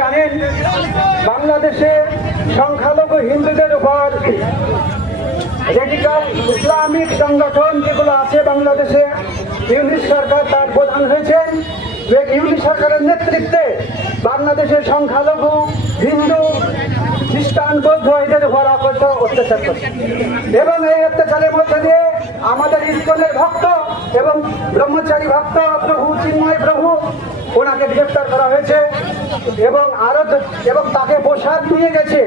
জানেন বাংলাদেশে সংখ্যালঘু হিন্দুদের উপর রেডিকাল ইসলামিক সংগঠন যেগুলো আছে বাংলাদেশে, ইউনিট সরকার তার প্রধান হয়েছেন। ইউনিট সরকারের নেতৃত্বে বাংলাদেশের সংখ্যালঘু হিন্দু খ্রিস্টান বৌদ্ধ এদের উপর অত্যাচার করছে এবং এই অত্যাচারের মধ্যে দিয়ে আমাদের ইস্কনের ভক্ত এবং ব্রহ্মচারী ভক্ত প্রভু চিন্ময় প্রভু ওনাকে গ্রেফতার করা হয়েছে এবং তাকে প্রসাদ নিয়ে গেছে।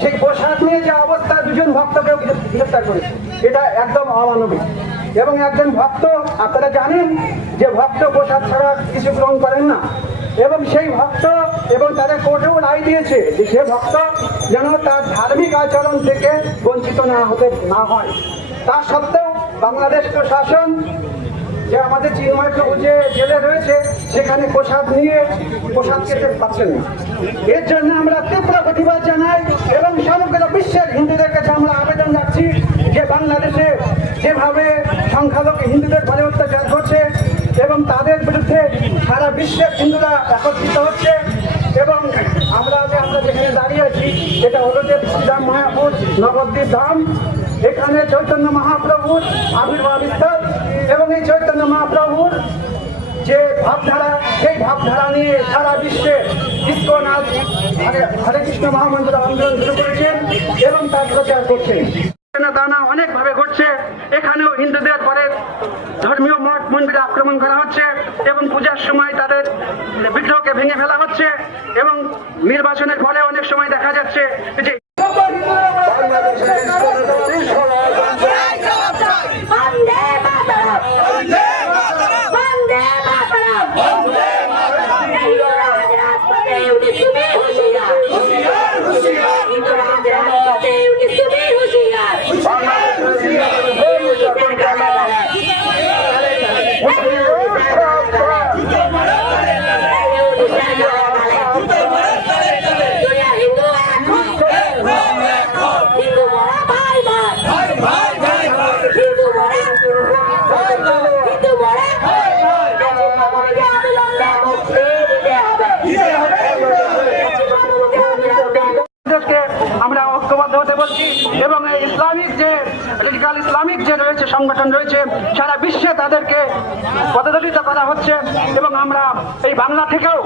সেই প্রসাদ নিয়ে যে অবস্থা, দুজন ভক্তকে গ্রেফতার করেছে, এটা একদম অমানবিক। এবং একজন ভক্ত, আপনারা জানেন যে ভক্ত প্রসাদ ছাড়া কিছু গ্রহণ করেন না, এবং সেই ভক্ত এবং তাদের কোর্টেও রায় দিয়েছে যে সে ভক্ত যেন তার ধার্মিক আচরণ থেকে বঞ্চিত না হয়। তা সত্ত্বেও বাংলাদেশ প্রশাসন যে আমাদের চিন্ময় প্রভু যে জেলে রয়েছে সেখানে প্রসাদ নিয়ে প্রসাদ খেতে পাচ্ছেন না। এর জন্য আমরা তীব্র প্রতিবাদ জানাই এবং সমগ্র বিশ্বের হিন্দুদের কাছে আমরা আবেদন রাখছি যে বাংলাদেশে যেভাবে সংখ্যালঘু হিন্দুদের উপরে অত্যাচার করছে এবং তাদের বিরুদ্ধে সারা বিশ্বের হিন্দুরা একত্রিত হচ্ছে এবং আমরা যেখানে দাঁড়িয়ে আছি এটা হলো যে শ্রীরাম মায়াপুর নবদ্বীপ ধাম, এখানে চৈতন্য মহাপ্রভুর আবির্ভাব স্থল এবং এই চৈতন্য মহাপ্রভুর যে ভাবধারা, সেই ভাবধারা নিয়ে সারা বিশ্বে ইসকন আজ হরে কৃষ্ণ মহামন্ত্র আন্দোলন শুরু করেছেন এবং তার প্রচার করছেন। দানা অনেকভাবে ঘটছে, এখানেও হিন্দুদের পরে ধর্মীয় মঠ মন্দিরে আক্রমণ করা হচ্ছে এবং পূজার সময় তাদের বিগ্রহকে ভেঙে ফেলা হচ্ছে এবং নির্বাচনের ফলে অনেক সময় দেখা যাচ্ছে যে আমরা ঐক্যবদ্ধ হতে বলছি এবং এই ইসলামিক যে রেডিকাল ইসলামিক যে রয়েছে সংগঠন রয়েছে সারা বিশ্বে তাদেরকে পদদলিত করা হচ্ছে এবং আমরা এই বাংলা থেকেও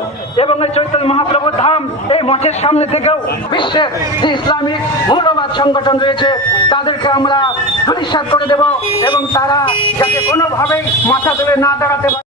এবং এই চৈতন্য মহাপ্রভুর ধাম এই মঠের সামনে থেকেও বিশ্বের যে ইসলামিক মৌলবাদ সংগঠন রয়েছে তাদেরকে আমরা ধূলিসাৎ করে দেব এবং তারা যাতে কোনোভাবেই মাথা তুলে না দাঁড়াতে পারে।